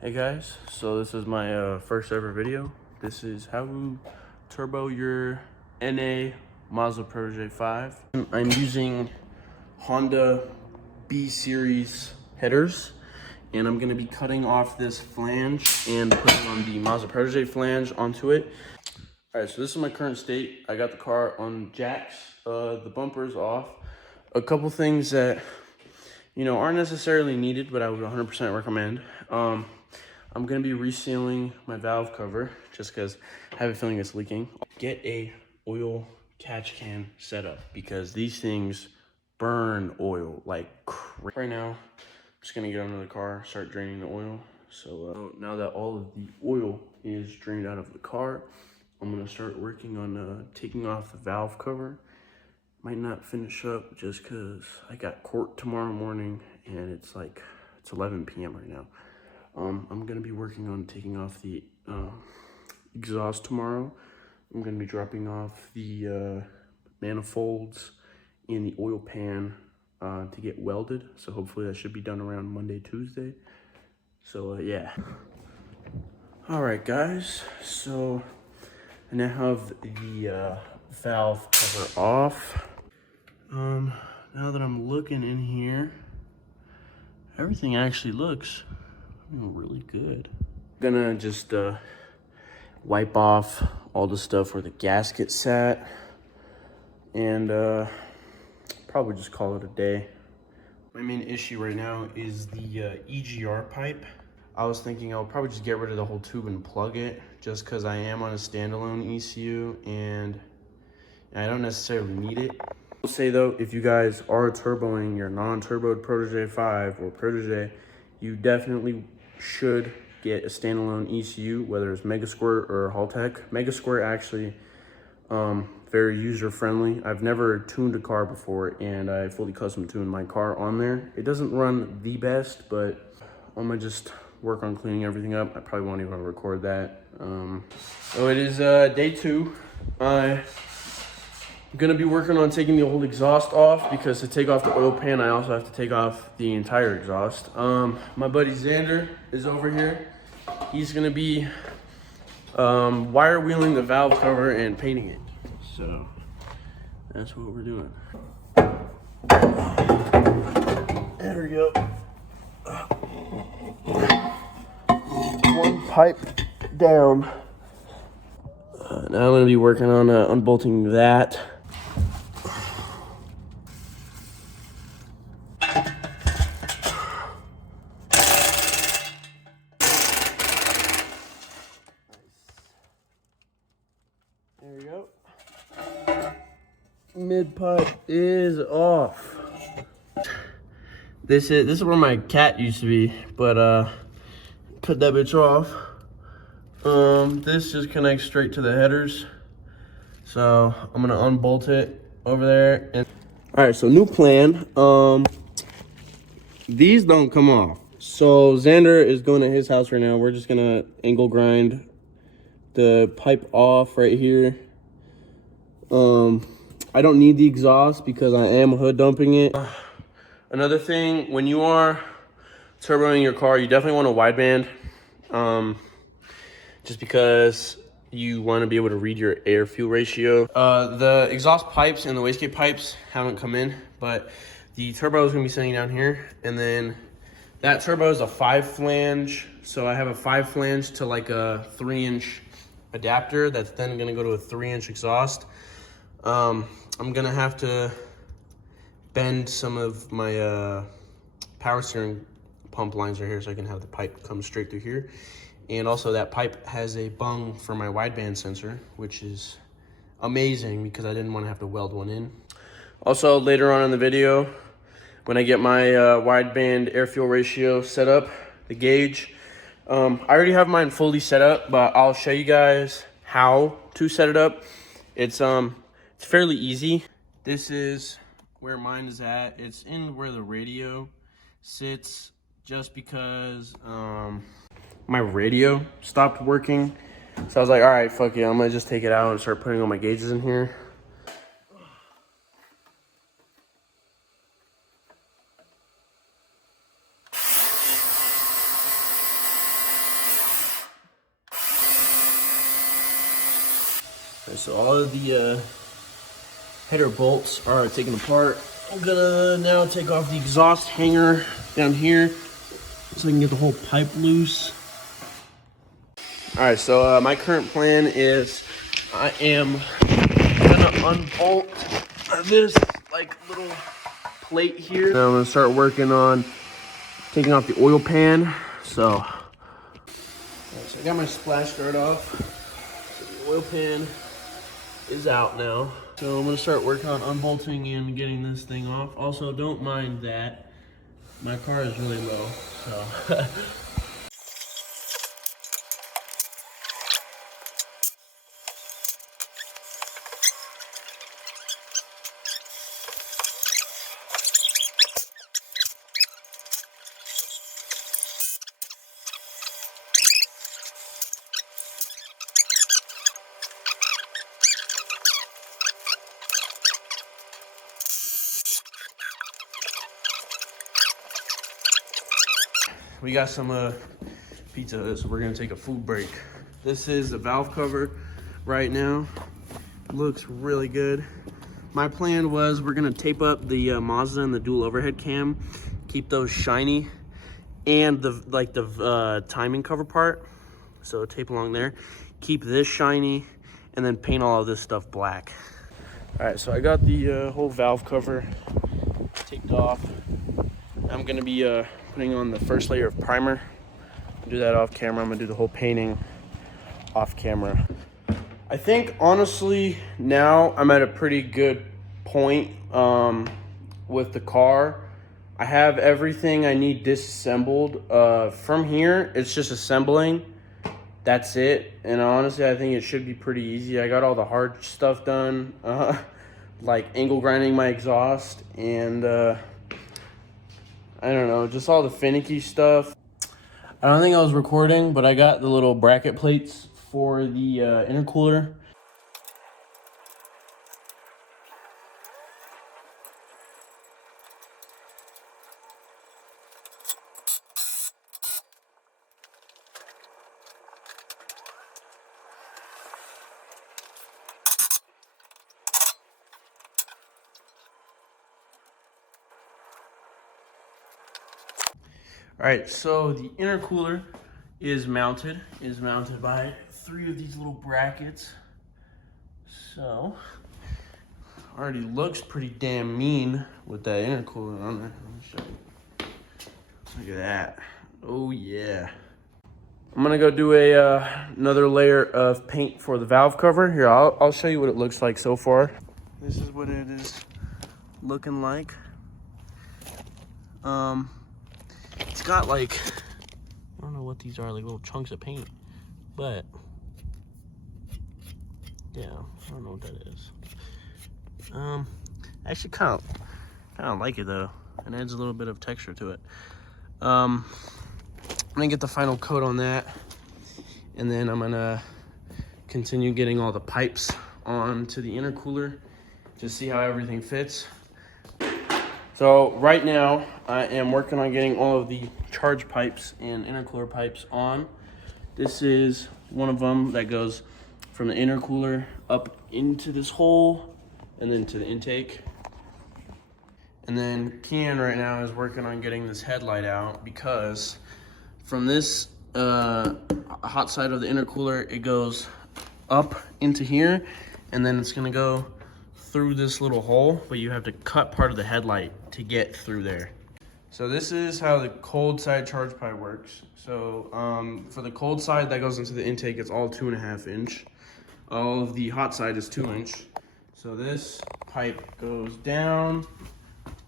Hey guys, so this is my first ever video. This is how to turbo your NA Mazda Protege 5. I'm using Honda B series headers, and I'm going to be cutting off this flange and putting on the Mazda Protege flange onto it. Alright, so this is my current state. I got the car on jacks, the bumper's off. A couple things that aren't necessarily needed, but I would 100% recommend. I'm gonna be resealing my valve cover just because I have a feeling it's leaking. Get a oil catch can set up because these things burn oil like crazy. Right now, I'm just gonna get under the car, start draining the oil. So now that all of the oil is drained out of the car, I'm gonna start working on taking off the valve cover. Might not finish up just because I got court tomorrow morning and it's 11 p.m. right now. I'm gonna be working on taking off the exhaust tomorrow. I'm gonna be dropping off the manifolds in the oil pan to get welded. So hopefully that should be done around Monday, Tuesday. So yeah. All right, guys. So I now have the valve cover off. Now that I'm looking in here, everything actually looks really good. I'm gonna just wipe off all the stuff where the gasket sat and probably just call it a day. My main issue right now is the EGR pipe. I was thinking I'll probably just get rid of the whole tube and plug it just because I am on a standalone ECU and I don't necessarily need it. I'll say though, if you guys are turboing your non-turboed Protege 5 or Protege, you definitely should get a standalone ECU, whether it's Megasquirt or Haltech. Megasquirt actually very user-friendly. I've never tuned a car before and I fully custom tuned my car on there. It doesn't run the best, but I'm gonna just work on cleaning everything up. I probably won't even record that. So it is day 2. I'm gonna be working on taking the old exhaust off because to take off the oil pan, I also have to take off the entire exhaust. My buddy Xander is over here. He's gonna be wire wheeling the valve cover and painting it. So that's what we're doing. There we go. One pipe down. Now I'm gonna be working on unbolting that. There we go. Mid pipe is off. This is where my cat used to be, but cut that bitch off. This just connects straight to the headers. So I'm gonna unbolt it over there. And all right, so new plan. These don't come off. So Xander is going to his house right now. We're just gonna angle grind the pipe off right here. I don't need the exhaust because I am hood dumping it. Another thing, when you are turboing your car, you definitely want a wideband. Just because you want to be able to read your air fuel ratio. The exhaust pipes and the wastegate pipes haven't come in, but the turbo is going to be sitting down here. And then that turbo is a 5 flange. So I have a 5 flange to like a 3-inch adapter that's then going to go to a 3-inch exhaust. I'm going to have to bend some of my power steering pump lines right here so I can have the pipe come straight through here. And also that pipe has a bung for my wideband sensor, which is amazing because I didn't want to have to weld one in. Also later on in the video, when I get my wideband air fuel ratio set up, the gauge, I already have mine fully set up, but I'll show you guys how to set it up. It's fairly easy. This is where mine is at. It's in where the radio sits just because my radio stopped working. So I was like, all right, fuck it. I'm gonna just take it out and start putting all my gauges in here. So all of the header bolts are taken apart. I'm gonna now take off the exhaust hanger down here so I can get the whole pipe loose. All right, so my current plan is I am gonna unbolt this like little plate here. Now I'm gonna start working on taking off the oil pan. So I got my splash guard off. So the oil pan is out now. So I'm gonna start working on unbolting and getting this thing off. Also, don't mind that. My car is really low, so. We got some pizza, so we're gonna take a food break. This is the valve cover right now. Looks really good. My plan was we're gonna tape up the Mazda and the dual overhead cam, keep those shiny, and the timing cover part. So tape along there, keep this shiny, and then paint all of this stuff black. All right, so I got the whole valve cover taped off. I'm gonna be putting on the first layer of primer. Do that off camera. I'm gonna do the whole painting off camera. I think honestly now I'm at a pretty good point with the car. I have everything I need disassembled. From here, it's just assembling. That's it. And honestly, I think it should be pretty easy. I got all the hard stuff done, like angle grinding my exhaust and I don't know, just all the finicky stuff. I don't think I was recording, but I got the little bracket plates for the intercooler. All right, so the intercooler is mounted by 3 of these little brackets. So, already looks pretty damn mean with that intercooler on there. Let me show you. Look at that. Oh yeah. I'm gonna go do another layer of paint for the valve cover. Here, I'll show you what it looks like so far. This is what it is looking like. It's got like, I don't know what these are, like little chunks of paint, but yeah, I don't know what that is. I actually kind of like it though. It adds a little bit of texture to it. I'm gonna get the final coat on that, and then I'm gonna continue getting all the pipes onto the intercooler to see how everything fits. So right now I am working on getting all of the charge pipes and intercooler pipes on. This is one of them that goes from the intercooler up into this hole and then to the intake. And then Kian right now is working on getting this headlight out because from this hot side of the intercooler, it goes up into here and then it's gonna go through this little hole, but you have to cut part of the headlight to get through there. So this is how the cold side charge pipe works. So for the cold side that goes into the intake, it's all 2.5 inch. All of the hot side is 2 inch. So this pipe goes down,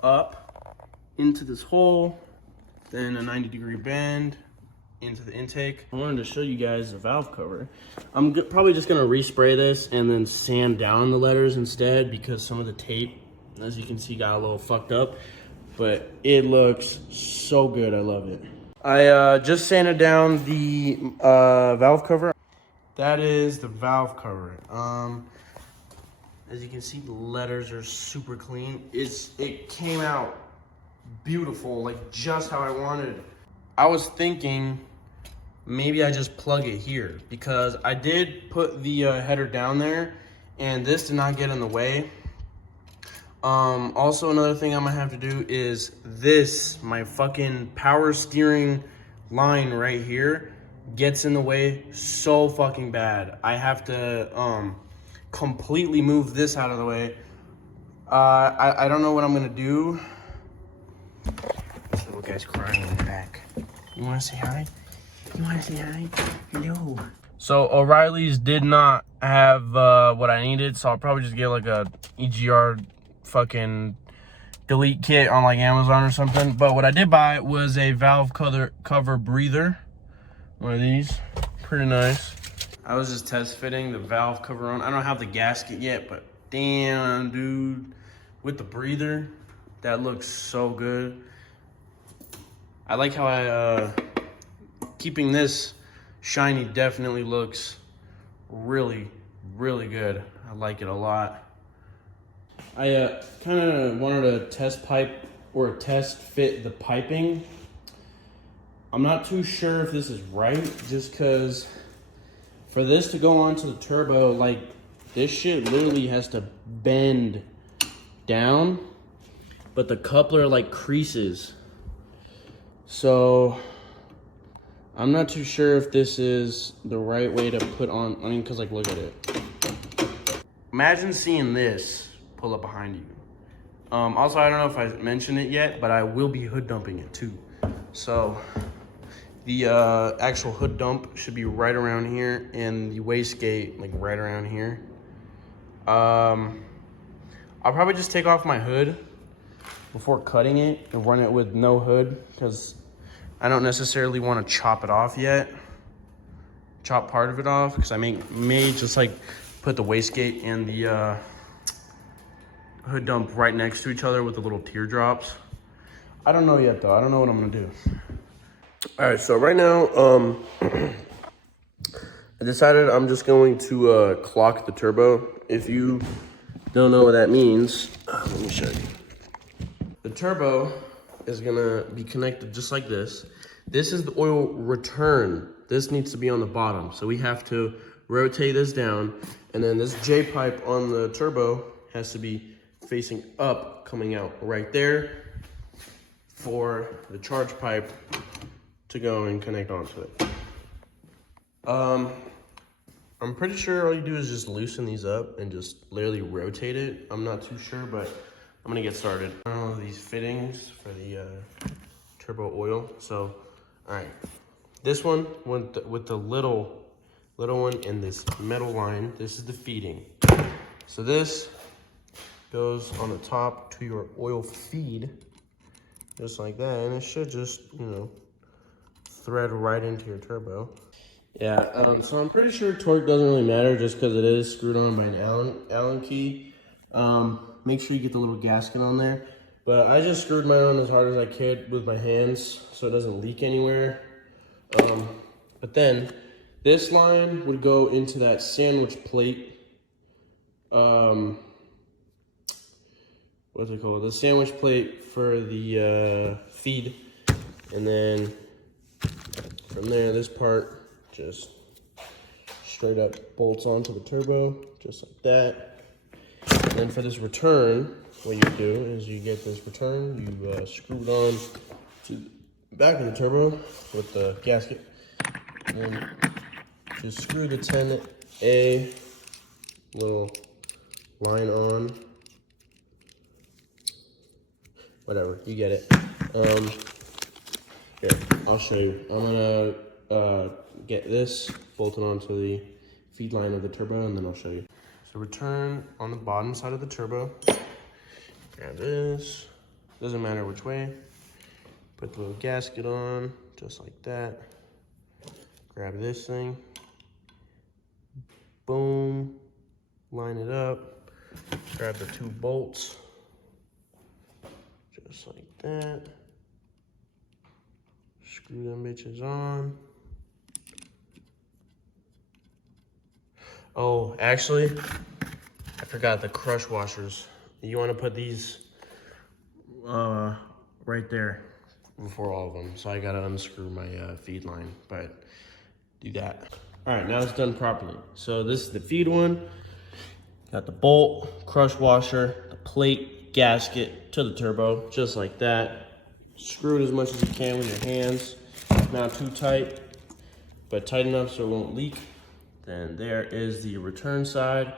up, into this hole, then a 90-degree bend into the intake. I wanted to show you guys the valve cover. I'm probably just gonna respray this and then sand down the letters instead because some of the tape, as you can see, got a little fucked up, but it looks so good. I love it. I just sanded down the valve cover. That is the valve cover. As you can see, the letters are super clean. It came out beautiful, like just how I wanted. I was thinking maybe I just plug it here because I did put the header down there and this did not get in the way. Also another thing I'm gonna have to do is this, my fucking power steering line right here gets in the way so fucking bad. I have to completely move this out of the way. I don't know what I'm gonna do. This little guy's crying in the back. You wanna say hi? You wanna say hi? Hello. So O'Reilly's did not have what I needed, so I'll probably just get like a EGR fucking delete kit on like Amazon or something. But what I did buy was a valve cover breather. One of these, pretty nice. I was just test fitting the valve cover on. I don't have the gasket yet, but damn, dude, with the breather, that looks so good. I like how keeping this shiny definitely looks really, really good. I like it a lot. I kind of wanted to test pipe or test fit the piping. I'm not too sure if this is right, just because for this to go onto the turbo, like this shit literally has to bend down, but the coupler like creases. So I'm not too sure if this is the right way to put on. I mean, cause like look at it. Imagine seeing this pull up behind you. Also, I don't know if I mentioned it yet, but I will be hood dumping it too. So the actual hood dump should be right around here, and the wastegate like right around here. I'll probably just take off my hood before cutting it and run it with no hood, because I don't necessarily want to chop it off yet. Chop part of it off, because I may just like put the wastegate and the hood dump right next to each other with the little teardrops. I don't know yet though. I don't know what I'm gonna do. All right, so right now, I decided I'm just going to clock the turbo. If you don't know what that means, let me show you. The turbo is gonna be connected just like this. This is the oil return. This needs to be on the bottom. So we have to rotate this down, and then this J-pipe on the turbo has to be facing up, coming out right there for the charge pipe to go and connect onto it. I'm pretty sure all you do is just loosen these up and just literally rotate it. I'm not too sure, but I'm gonna get started. These fittings for the turbo oil. So, all right, this one with the little one and this metal line, this is the feeding. So this goes on the top to your oil feed, just like that, and it should just, you know, thread right into your turbo. Yeah, so I'm pretty sure torque doesn't really matter just because it is screwed on by an Allen key. Make sure you get the little gasket on there. But I just screwed mine on as hard as I could with my hands so it doesn't leak anywhere. But then this line would go into that sandwich plate. What's it called? The sandwich plate for the feed. And then from there, this part just straight up bolts onto the turbo, just like that. And then for this return, what you do is you get this return, you screw it on to the back of the turbo with the gasket, and then just screw the 10A little line on. Whatever, you get it. Here, I'll show you. I'm gonna get this bolted onto the feed line of the turbo, and then I'll show you. So return on the bottom side of the turbo. Grab this. Doesn't matter which way. Put the little gasket on, just like that. Grab this thing. Boom. Line it up. Grab the two bolts. Just like that. Screw them bitches on. Oh, actually, I forgot the crush washers. You want to put these right there before all of them. So I got to unscrew my feed line, but do that. All right, now it's done properly. So this is the feed one. Got the bolt, crush washer, the plate, gasket to the turbo, just like that. Screw it as much as you can with your hands. Not too tight, but tight enough so it won't leak. Then there is the return side.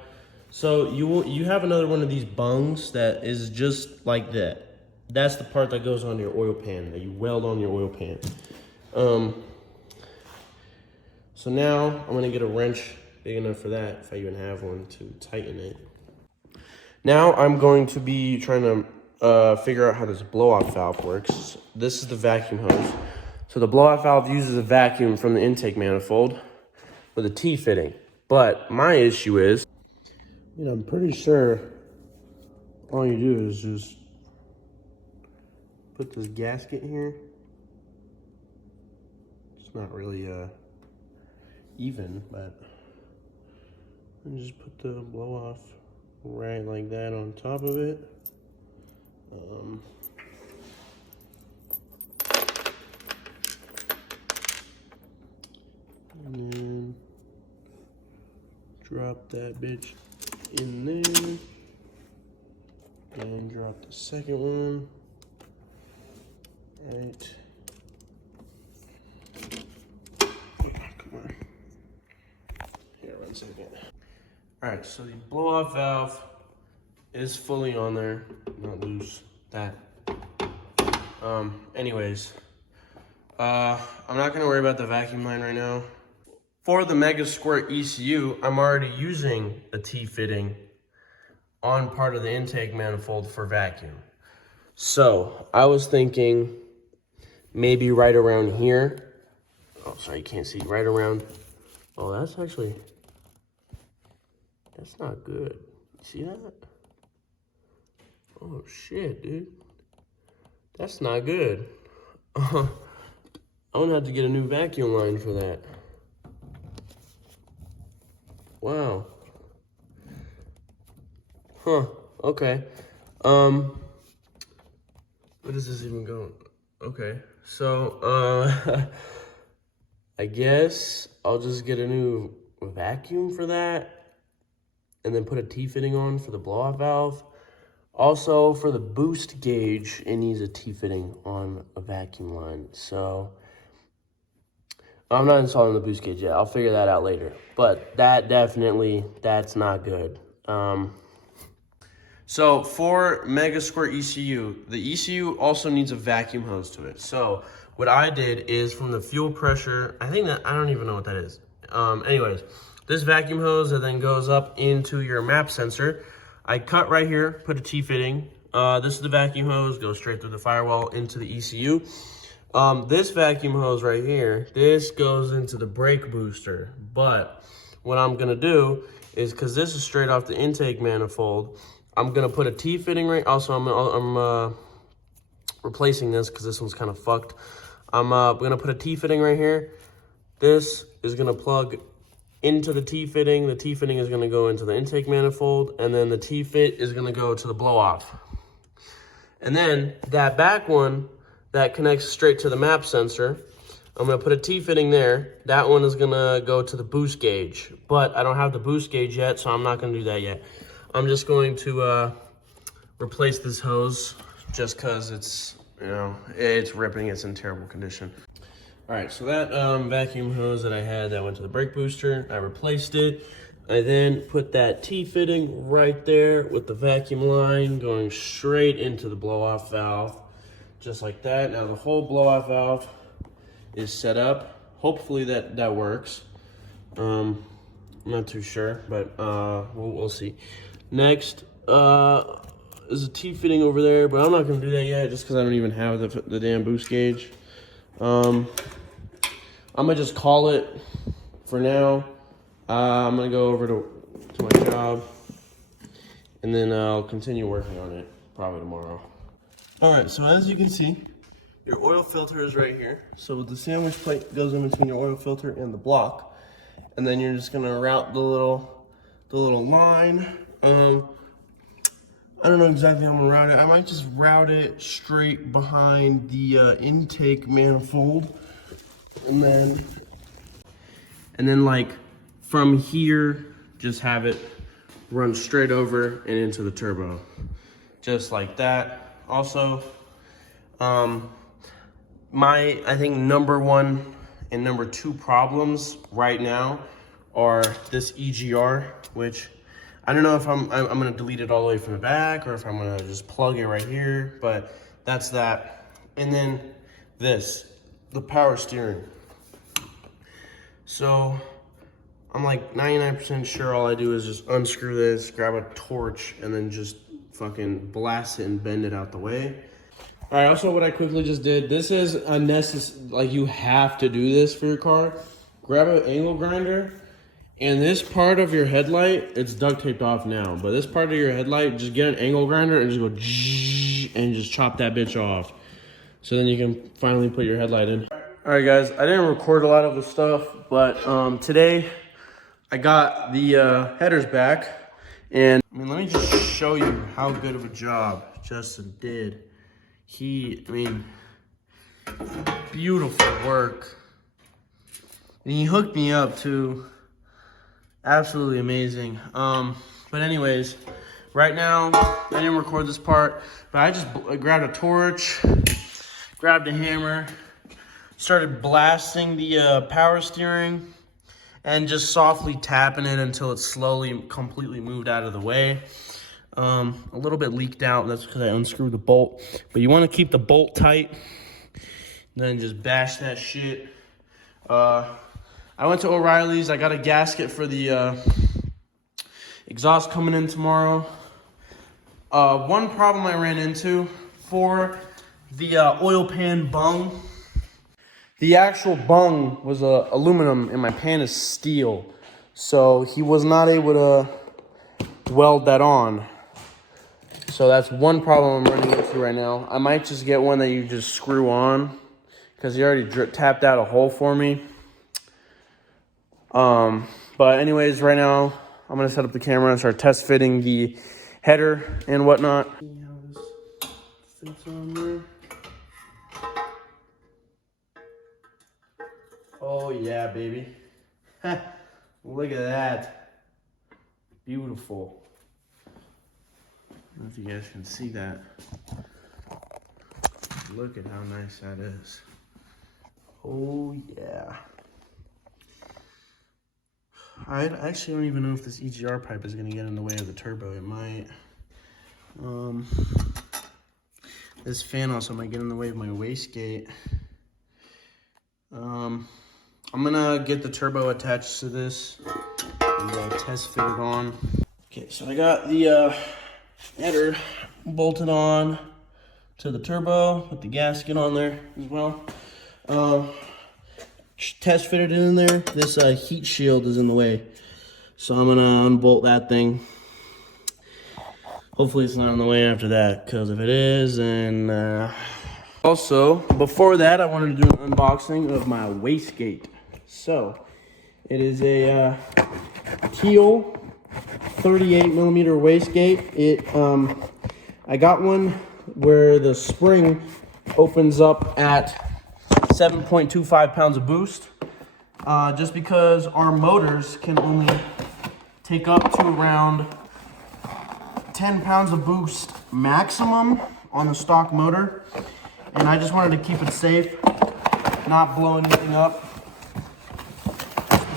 So you have another one of these bungs that is just like that. That's the part that goes on your oil pan, that you weld on your oil pan. So now I'm gonna get a wrench big enough for that, if I even have one, to tighten it. Now I'm going to be trying to figure out how this blow-off valve works. This is the vacuum hose. So the blow-off valve uses a vacuum from the intake manifold with a T-fitting. But my issue is, I'm pretty sure all you do is just put this gasket here. It's not really even, but and just put the blow-off right like that on top of it. And then drop that bitch in there. And drop the second one. Right. Come on. Here, 1 second. Alright, so the blow-off valve is fully on there. Not loose. That. Anyways. I'm not gonna worry about the vacuum line right now. For the Mega Squirt ECU, I'm already using a T-fitting on part of the intake manifold for vacuum. So I was thinking maybe right around here. Oh, sorry, you can't see. Right around. Oh, that's not good. You see that? Oh shit, dude. That's not good. I'm gonna have to get a new vacuum line for that. Wow. Huh, okay. What is this even going? Okay, so, I guess I'll just get a new vacuum for that and then put a T-fitting on for the blow-off valve. Also, for the boost gauge, it needs a T-fitting on a vacuum line. So, I'm not installing the boost gauge yet. I'll figure that out later. But that's not good. So for Mega Squirt ECU, the ECU also needs a vacuum hose to it. So what I did is from the fuel pressure, I don't even know what that is. Anyways, this vacuum hose that then goes up into your map sensor, I cut right here, put a T-fitting. This is the vacuum hose, goes straight through the firewall into the ECU. This vacuum hose right here, this goes into the brake booster. But what I'm gonna do is, cause this is straight off the intake manifold, I'm gonna put a T-fitting right. Also, I'm replacing this because this one's kind of fucked. I'm gonna put a T-fitting right here. This is gonna plug into the T-fitting. The T-fitting is gonna go into the intake manifold, and then the T-fit is gonna go to the blow-off. And then that back one that connects straight to the map sensor, I'm gonna put a T-fitting there. That one is gonna go to the boost gauge, but I don't have the boost gauge yet, so I'm not gonna do that yet. I'm just going to replace this hose just cause it's, it's ripping, it's in terrible condition. All right, so that vacuum hose that I had that went to the brake booster, I replaced it. I then put that T-fitting right there with the vacuum line going straight into the blow-off valve, just like that. Now the whole blow-off valve is set up. Hopefully that works. I'm not too sure, but we'll see. Next is a T-fitting over there, but I'm not gonna do that yet just because I don't even have the damn boost gauge. I'm gonna just call it for now. I'm gonna go over to my job, and then I'll continue working on it probably tomorrow. All right, so as you can see, your oil filter is right here. So the sandwich plate goes in between your oil filter and the block, and then you're just gonna route the little line. I don't know exactly how I'm gonna route it. I might just route it straight behind the intake manifold, and then like from here, just have it run straight over and into the turbo. Just like that. Also, I think number one and number two problems right now are this EGR, which I don't know if I'm gonna delete it all the way from the back or if I'm gonna just plug it right here, but that's that. And then this, the power steering. So I'm like 99% sure all I do is just unscrew this, grab a torch, and then just fucking blast it and bend it out the way. All right, also what I quickly just did, this is unnecessary, like you have to do this for your car. Grab an angle grinder, and this part of your headlight, it's duct taped off now, but this part of your headlight, just get an angle grinder and just go and just chop that bitch off. So then you can finally put your headlight in. All right, guys, I didn't record a lot of the stuff, but today I got the headers back, and I mean, let me just show you how good of a job Justin did. Beautiful work. And he hooked me up too. Absolutely amazing. But anyways, right now, I didn't record this part, but I just grabbed a torch, grabbed a hammer, started blasting the power steering, and just softly tapping it until it slowly, completely moved out of the way. A little bit leaked out, that's because I unscrewed the bolt. But you want to keep the bolt tight, then just bash that shit. I went to O'Reilly's, I got a gasket for the exhaust coming in tomorrow. One problem I ran into for the oil pan bung, the actual bung was aluminum and my pan is steel. So he was not able to weld that on. So that's one problem I'm running into right now. I might just get one that you just screw on because he already tapped out a hole for me. But anyways, right now I'm gonna set up the camera and start test fitting the header and whatnot. See how this fits on there. Oh yeah, baby. Look at that. Beautiful. I don't know if you guys can see that. Look at how nice that is. Oh yeah. I actually don't even know if this EGR pipe is gonna get in the way of the turbo. It might. This fan also might get in the way of my wastegate. I'm gonna get the turbo attached to this and test fit it on. Okay, so I got the header bolted on to the turbo with the gasket on there as well. Test fitted in there. This heat shield is in the way, so I'm gonna unbolt that thing. Hopefully it's not in the way after that, because if it is, then also before that I wanted to do an unboxing of my wastegate. So it is a Teal 38mm wastegate. I got one where the spring opens up at 7.25 pounds of boost, just because our motors can only take up to around 10 pounds of boost maximum on the stock motor, and I just wanted to keep it safe, not blow anything up,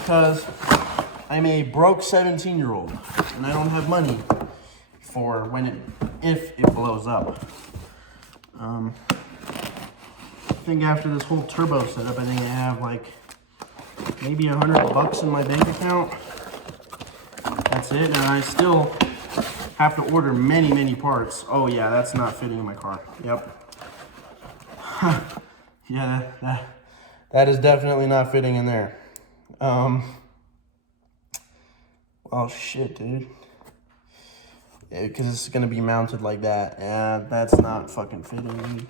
because I'm a broke 17-year-old and I don't have money for if it blows up. I think after this whole turbo setup, I think I have like maybe $100 in my bank account. That's it, and I still have to order many parts. Oh yeah, that's not fitting in my car. Yep. Yeah, that is definitely not fitting in there. Oh shit, dude. Because it's gonna be mounted like that. Yeah, that's not fucking fitting, dude.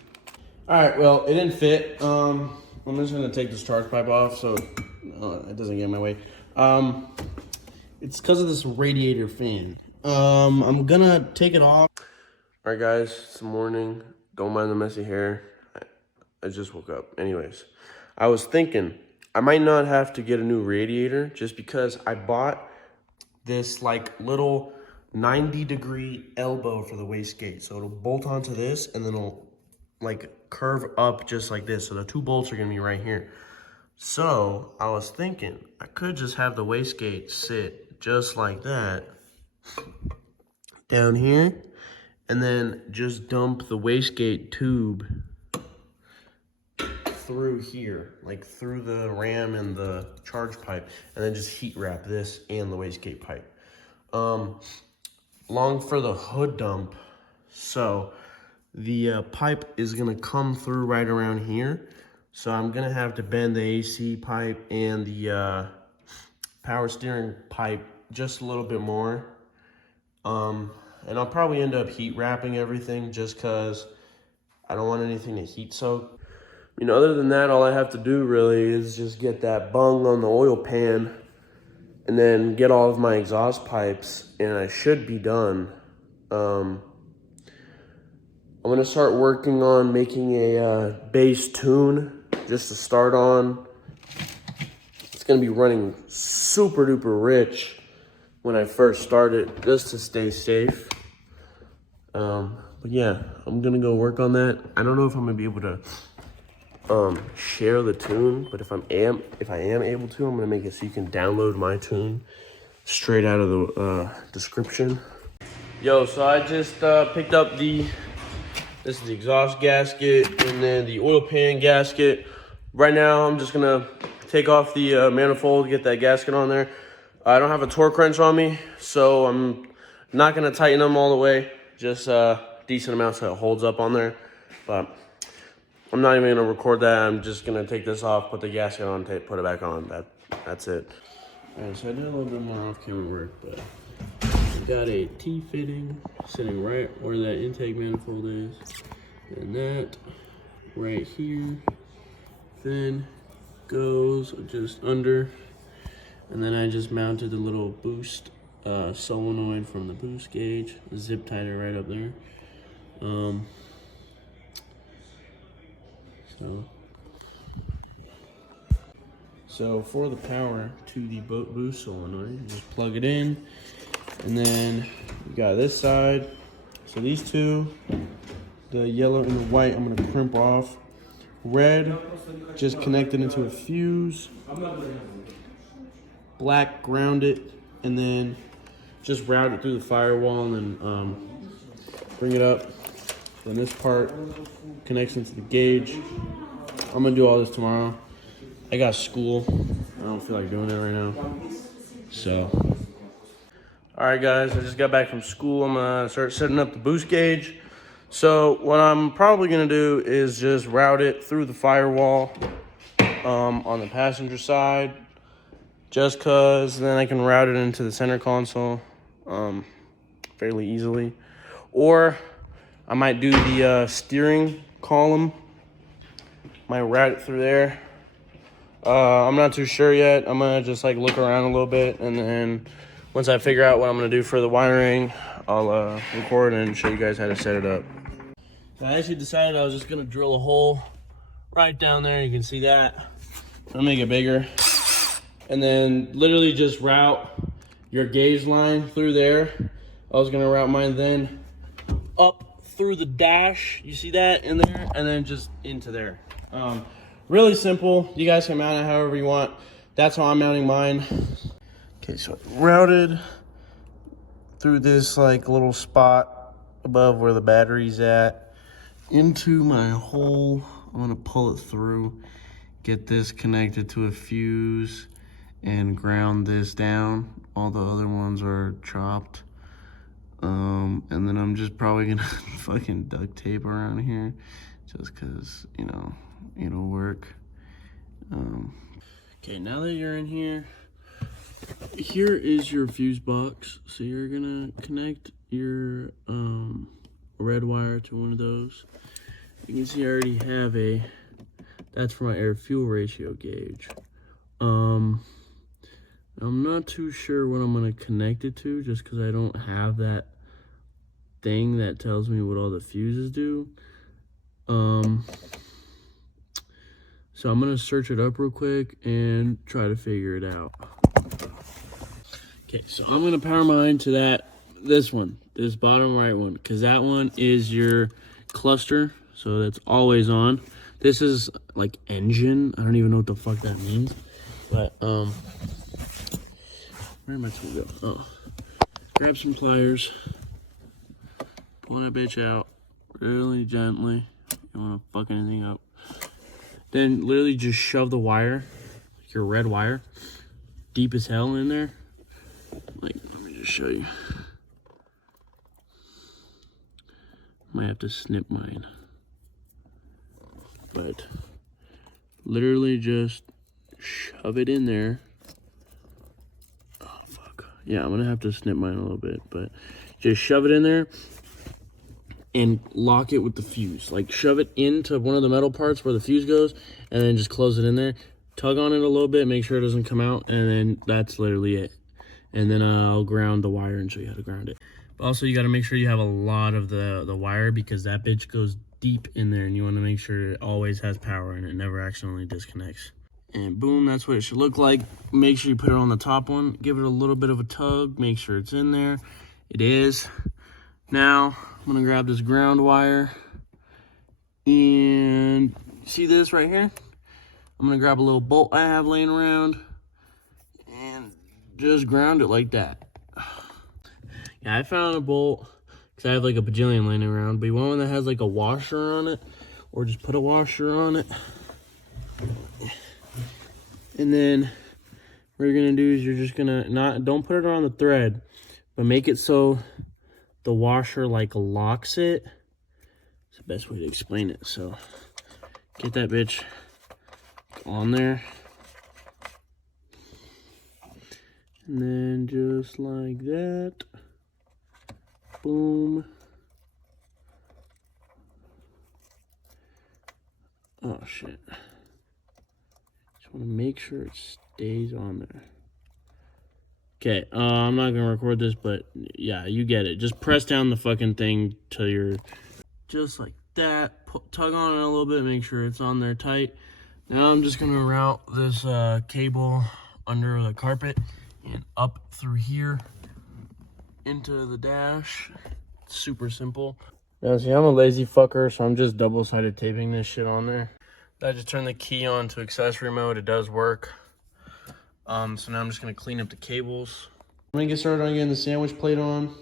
Alright, well, it didn't fit. I'm just gonna take this charge pipe off so it doesn't get in my way. It's because of this radiator fan. I'm gonna take it off. Alright guys, it's the morning. Don't mind the messy hair. I just woke up. Anyways, I was thinking I might not have to get a new radiator just because I bought this like little 90-degree elbow for the wastegate. So it'll bolt onto this and then it'll like curve up just like this. So the 2 bolts are gonna be right here. So I was thinking I could just have the wastegate sit just like that down here and then just dump the wastegate tube through here, like through the ram and the charge pipe, and then just heat wrap this and the wastegate pipe. Long for the hood dump, so the pipe is gonna come through right around here. So I'm gonna have to bend the AC pipe and the power steering pipe just a little bit more. And I'll probably end up heat wrapping everything just cause I don't want anything to heat soak. You know, other than that, all I have to do really is just get that bung on the oil pan and then get all of my exhaust pipes, and I should be done. I'm gonna start working on making a base tune just to start on. It's gonna be running super duper rich when I first start it, just to stay safe. But yeah, I'm gonna go work on that. I don't know if I'm gonna be able to share the tune, but if I am able to, I'm gonna make it so you can download my tune straight out of the description. Yo, so I just picked up this is the exhaust gasket and then the oil pan gasket. Right now I'm just gonna take off the manifold, get that gasket on there. I don't have a torque wrench on me, so I'm not gonna tighten them all the way, just decent amount so it holds up on there. But I'm not even gonna record that. I'm just gonna take this off, put the gasket on, put it back on. That's it. All right, so I did a little bit more off-camera work, but we got a T-fitting sitting right where that intake manifold is, and that right here then goes just under, and then I just mounted the little boost solenoid from the boost gauge, zip tied it right up there. So for the power to the boost solenoid, you just plug it in, and then we got this side. So these two, the yellow and the white, I'm gonna crimp off. Red, just connected into a fuse. Black, ground it, and then just route it through the firewall, and then bring it up. Then this part connects into the gauge. I'm gonna do all this tomorrow. I got school. I don't feel like doing it right now. So, all right guys, I just got back from school. I'm gonna start setting up the boost gauge. So what I'm probably gonna do is just route it through the firewall on the passenger side, just cause then I can route it into the center console fairly easily. Or I might do the steering column, might route it through there. I'm not too sure yet. I'm gonna just like look around a little bit, and then once I figure out what I'm gonna do for the wiring, I'll record and show you guys how to set it up. So I actually decided I was just gonna drill a hole right down there. You can see that. I'll make it bigger, and then literally just route your gauge line through there. I was gonna route mine then up through the dash. You see that in there, and then just into there. Really simple. You guys can mount it however you want. That's how I'm mounting mine. Okay, so I routed through this like little spot above where the battery's at into my hole. I'm gonna pull it through, get this connected to a fuse, and ground this down. All the other ones are chopped. And then I'm just probably gonna fucking duct tape around here just cause, you know, it'll work. Okay, now that you're in here, here is your fuse box. So you're gonna connect your red wire to one of those. You can see I already have that's for my air fuel ratio gauge. I'm not too sure what I'm gonna connect it to, just because I don't have that thing that tells me what all the fuses do. So I'm gonna search it up real quick and try to figure it out. Okay, so I'm gonna power mine to this one, this bottom right one, because that one is your cluster, so that's always on. This is like engine. I don't even know what the fuck that means, but where am I supposed to go? Oh, grab some pliers, pull that bitch out really gently. You don't want to fuck anything up. Then literally just shove the wire, like your red wire, deep as hell in there. Like, let me just show you. Might have to snip mine, but literally just shove it in there. Oh fuck, yeah, I'm gonna have to snip mine a little bit, but just shove it in there and lock it with the fuse. Like, shove it into one of the metal parts where the fuse goes, and then just close it in there. Tug on it a little bit, make sure it doesn't come out, and then that's literally it. And then I'll ground the wire and show you how to ground it. Also, you got to make sure you have a lot of the wire, because that bitch goes deep in there, and you want to make sure it always has power and it never accidentally disconnects. And boom, that's what it should look like. Make sure you put it on the top one. Give it a little bit of a tug. Make sure it's in there. It is. Now, I'm going to grab this ground wire. And see this right here? I'm going to grab a little bolt I have laying around and just ground it like that. Yeah, I found a bolt because I have like a bajillion laying around, but you want one that has like a washer on it, or just put a washer on it. And then what you're gonna do is you're just gonna don't put it on the thread, but make it so the washer like locks it. It's the best way to explain it. So get that bitch on there, and then just like that. Boom. Oh shit. Just want to make sure it stays on there. Okay, I'm not gonna record this, but yeah, you get it. Just press down the fucking thing till you're just like that. Tug on it a little bit, make sure it's on there tight. Now I'm just gonna route this cable under the carpet and up through here into the dash. It's super simple. Now see, I'm a lazy fucker, so I'm just double-sided taping this shit on there. I just turned the key on to accessory mode. It does work. So now I'm just gonna clean up the cables. I'm gonna get started on getting the sandwich plate on.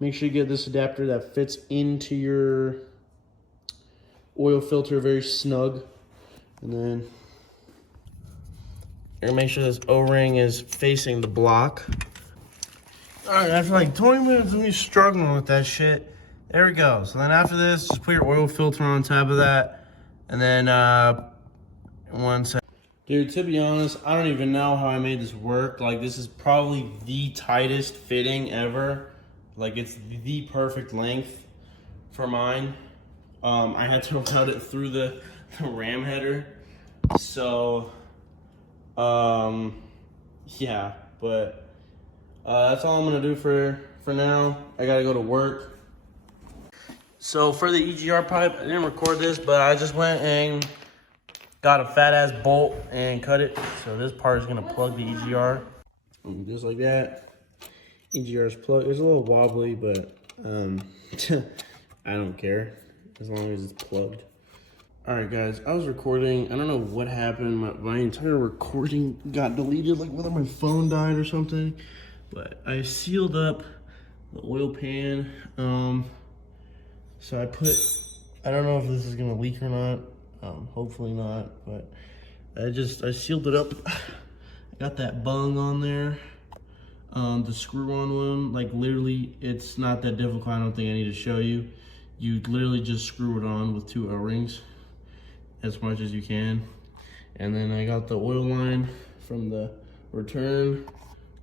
Make sure you get this adapter that fits into your oil filter very snug. And then you're gonna make sure this O-ring is facing the block. All right, after like 20 minutes of me struggling with that shit, there we go. So then after this, just put your oil filter on top of that. And then, one second. Dude, to be honest, I don't even know how I made this work. Like, this is probably the tightest fitting ever. Like, it's the perfect length for mine. I had to route it through the ram header. So, yeah, but that's all I'm gonna do for now. I gotta go to work. So for the EGR pipe, I didn't record this, but I just went and got a fat ass bolt and cut it. So this part is gonna plug the EGR. Just like that. EGR is plugged. It's a little wobbly, but I don't care as long as it's plugged. All right, guys, I was recording. I don't know what happened. My entire recording got deleted, like whether my phone died or something. But I sealed up the oil pan. So I don't know if this is gonna leak or not. Hopefully not, but I sealed it up. I got that bung on there. The screw-on one, like literally, it's not that difficult. I don't think I need to show you. You literally just screw it on with 2 O-rings as much as you can. And then I got the oil line from the return,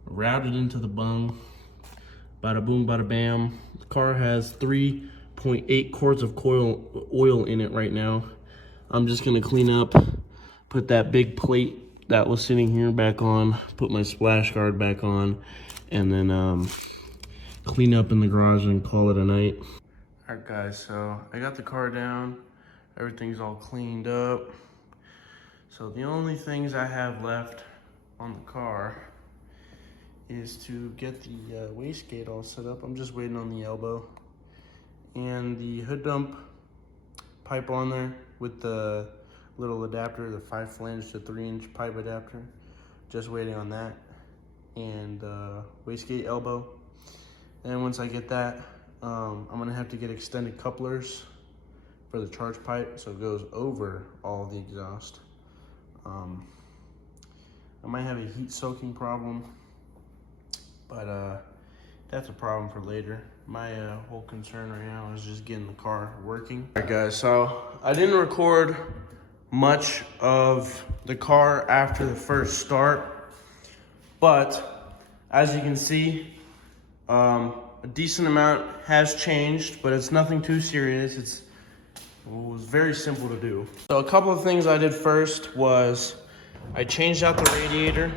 routed into the bung. Bada boom, bada bam. The car has 3.8 quarts of oil in it right now. I'm just gonna clean up, put that big plate that was sitting here back on, put my splash guard back on, and then clean up in the garage and call it a night. All right, guys, so I got the car down. Everything's all cleaned up. So the only things I have left on the car is to get the wastegate all set up. I'm just waiting on the elbow and the hood dump pipe on there with the little adapter, the 5 flange to 3-inch pipe adapter. Just waiting on that, and wastegate elbow. And once I get that, I'm gonna have to get extended couplers for the charge pipe so it goes over all the exhaust. I might have a heat soaking problem, but that's a problem for later. My whole concern right now is just getting the car working. All right guys, so I didn't record much of the car after the first start, but as you can see, a decent amount has changed, but it's nothing too serious. It was very simple to do. So a couple of things I did first was I changed out the radiator.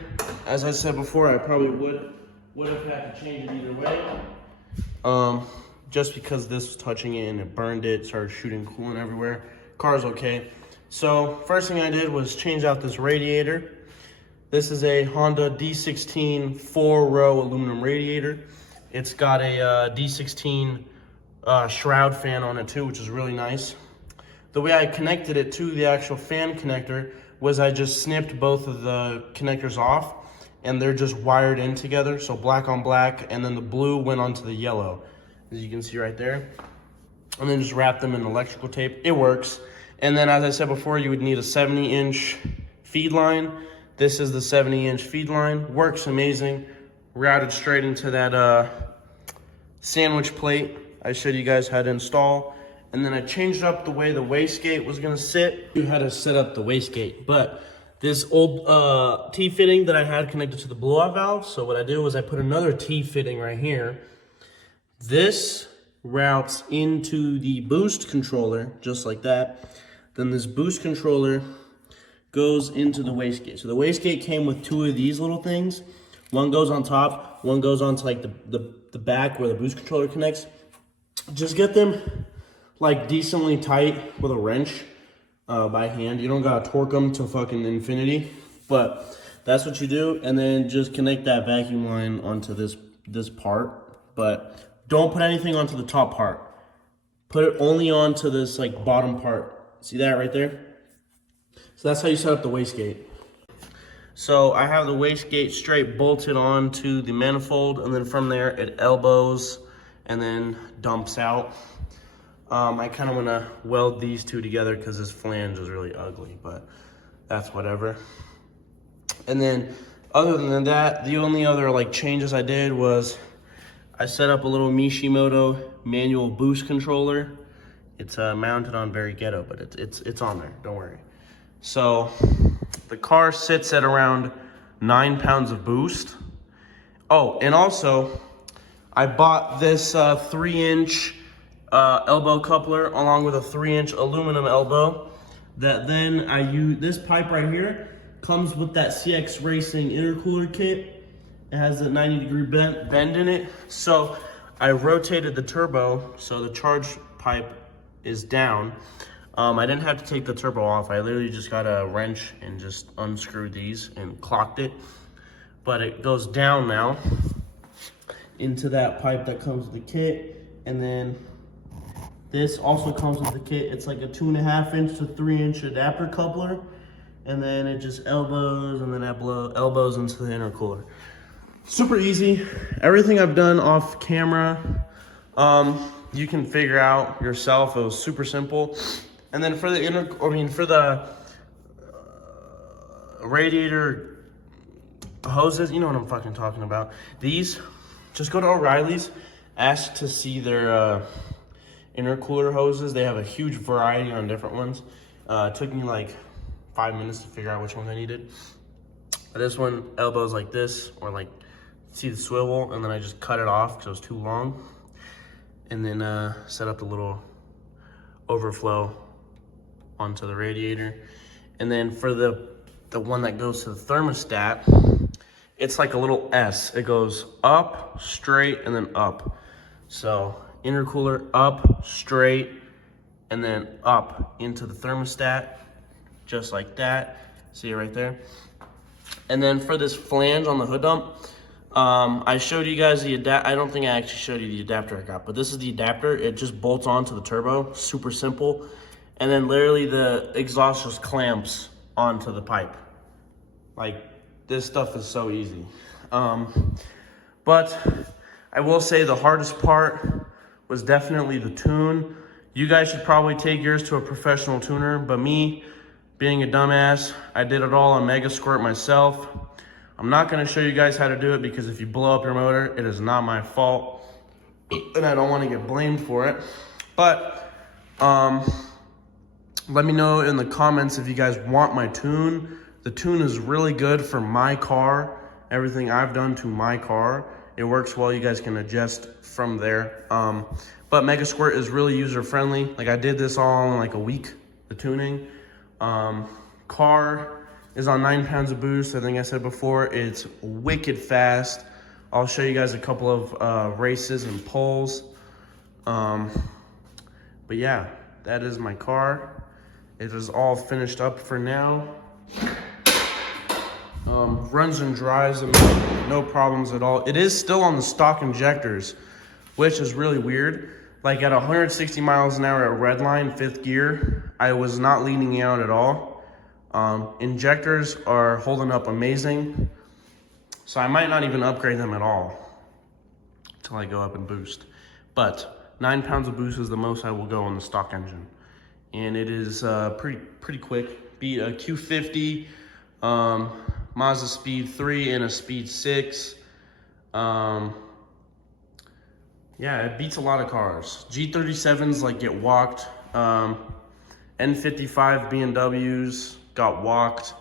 As I said before, I probably would have had to change it either way. Just because this was touching it and it burned it, started shooting coolant everywhere. Car's okay. So first thing I did was change out this radiator. This is a Honda D16 4-row aluminum radiator. It's got a D16 shroud fan on it too, which is really nice. The way I connected it to the actual fan connector was I just snipped both of the connectors off, and they're just wired in together, so black on black, and then the blue went onto the yellow, as you can see right there. And then just wrap them in electrical tape. It works. And then, as I said before, you would need a 70-inch feed line. This is the 70-inch feed line. Works amazing. Routed straight into that sandwich plate I showed you guys how to install. And then I changed up the way the wastegate was gonna sit. You had to set up the wastegate, but this old T-fitting that I had connected to the blow-off valve. So what I did was I put another T-fitting right here. This routes into the boost controller, just like that. Then this boost controller goes into the wastegate. So the wastegate came with 2 of these little things. One goes on top, one goes onto like the back where the boost controller connects. Just get them like decently tight with a wrench by hand. You don't gotta torque them to fucking infinity, but that's what you do. And then just connect that vacuum line onto this part, but don't put anything onto the top part. Put it only onto this like bottom part. See that right there? So that's how you set up the wastegate. So I have the wastegate straight bolted onto the manifold, and then from there it elbows and then dumps out. I kind of want to weld these two together because this flange is really ugly, but that's whatever. And then other than that, the only other like changes I did was I set up a little Mishimoto manual boost controller. It's mounted on very ghetto, but it's on there, don't worry. So the car sits at around 9 pounds of boost. Oh, and also I bought this 3-inch elbow coupler along with a 3-inch aluminum elbow that then I use. This pipe right here comes with that CX Racing intercooler kit. It has a 90-degree bend in it. So I rotated the turbo so the charge pipe is down. I didn't have to take the turbo off. I literally just got a wrench and just unscrewed these and clocked it. But it goes down now into that pipe that comes with the kit. And then this also comes with the kit. It's like a 2.5-inch to 3-inch adapter coupler. And then it just elbows and then elbows into the intercooler. Super easy. Everything I've done off camera, you can figure out yourself. It was super simple. And then for the radiator hoses, you know what I'm fucking talking about. These, just go to O'Reilly's, ask to see their intercooler hoses. They have a huge variety on different ones. It took me like 5 minutes to figure out which one I needed. This one elbows like this, or like, see the swivel, and then I just cut it off because it was too long. And then set up the little overflow onto the radiator. And then for the one that goes to the thermostat, it's like a little S. It goes up, straight, and then up. So intercooler up, straight, and then up into the thermostat, just like that. See it right there? And then for this flange on the hood dump, I showed you guys the I don't think I actually showed you the adapter I got, but this is the adapter. It just bolts onto the turbo, super simple. And then literally the exhaust just clamps onto the pipe. Like, this stuff is so easy. But I will say the hardest part was definitely the tune. You guys should probably take yours to a professional tuner, but me, being a dumbass, I did it all on Mega Squirt myself. I'm not gonna show you guys how to do it because if you blow up your motor, it is not my fault, and I don't wanna get blamed for it. But, let me know in the comments if you guys want my tune. The tune is really good for my car, everything I've done to my car. It works well, you guys can adjust from there. But Mega Squirt is really user-friendly. Like, I did this all in like a week, the tuning. Car is on 9 pounds of boost. I think I said before, it's wicked fast. I'll show you guys a couple of races and pulls. But yeah, that is my car. It is all finished up for now. Runs and drives, no problems at all. It is still on the stock injectors, which is really weird. Like at 160 miles an hour at redline, 5th gear, I was not leaning out at all. Injectors are holding up amazing. So I might not even upgrade them at all until I go up and boost. But 9 pounds of boost is the most I will go on the stock engine. And it is pretty quick. Beat a Q50, Mazda Speed 3 and a Speed 6. Yeah, it beats a lot of cars. G37s like get walked. N55 BMWs got walked.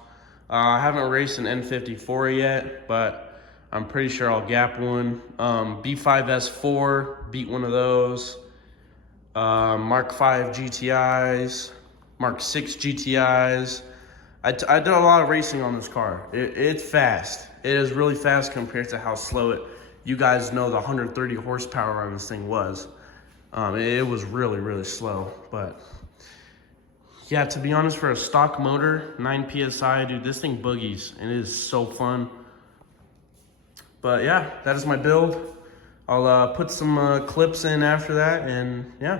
I haven't raced an N54 yet, but I'm pretty sure I'll gap one. B5S4 beat one of those. Mark 5 GTIs, Mark 6 GTIs. I did a lot of racing on this car. It's fast. It is really fast compared to how slow it. You guys know the 130 horsepower on this thing was. It was really, really slow. But yeah, to be honest, for a stock motor, 9 PSI, dude, this thing boogies and it is so fun. But yeah, that is my build. I'll put some clips in after that, and yeah.